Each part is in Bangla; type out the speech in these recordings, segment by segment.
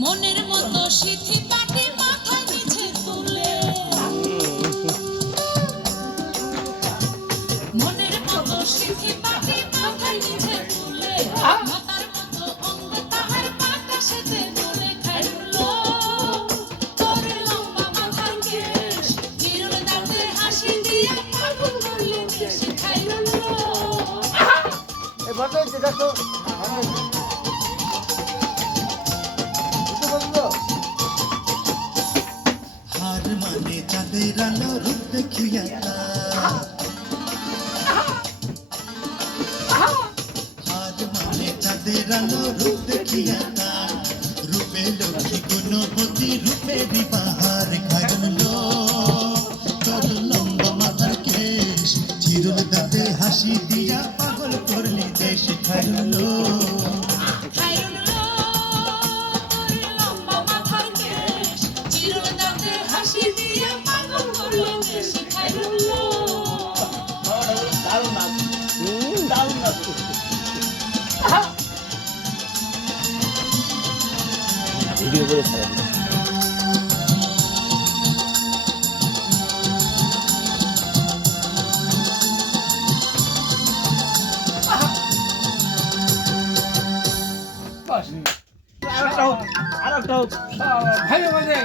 মনের মতো সিথি পাটি মাথায় নিচে তুলে মনের মতো সিথি পাটি মাথায় নিচে তুলে মাতার মতো অঙ্গ তাহার বাতাসেতে দোলে খাইলো তোর লম্বা মাথার কেশ চিরুল দাঁতে হাসি দিয়া পাগল করলে বেশি খাইলো এ বড় দেখো हार माने चाँदेर आलो रूप देखिया हार माने चाँदेर आलो रूप देखिया रूपे लक्ष्मी गुणवती रूपे बाहार खाइलो तोर लम्बा माथार केश चिरुल दाँते हासि दिया पागल करली देश खाइलो ভিডিও করে ছাড়া আরেকটা ভাই আমাদের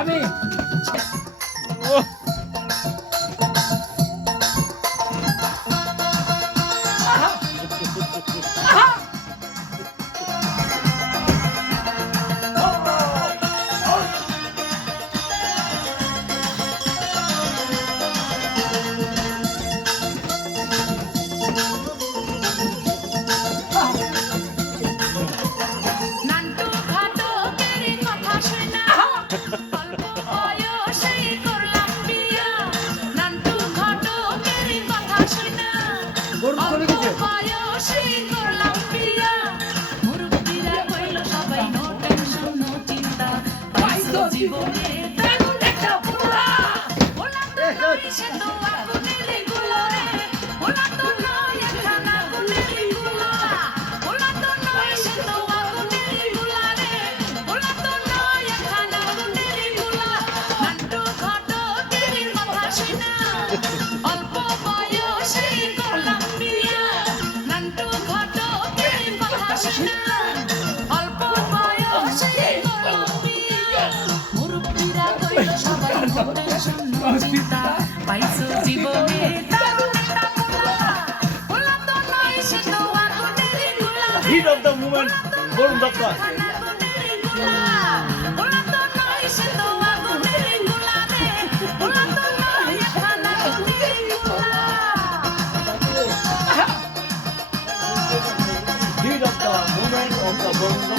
আমি জীবনে তেমন একটা পোলা পোলা তো নয় সে তো আগুনের গোলা রে পোলা তো নয় একখানা আগুনের গোলা পোলা তো নয় সে তো আগুনের গোলা রে পোলা তো নয় একখানা আগুনের গোলা নান্টু ঘটো তেরির কথা শুনা অল্প বয়সে করলাম বিয়া নান্টু ঘটো তেরির কথা শুনা অল্প বয়সে করলাম পাইছো জীবনে hit of the movement Barun Dutta hit of the movement of the Varun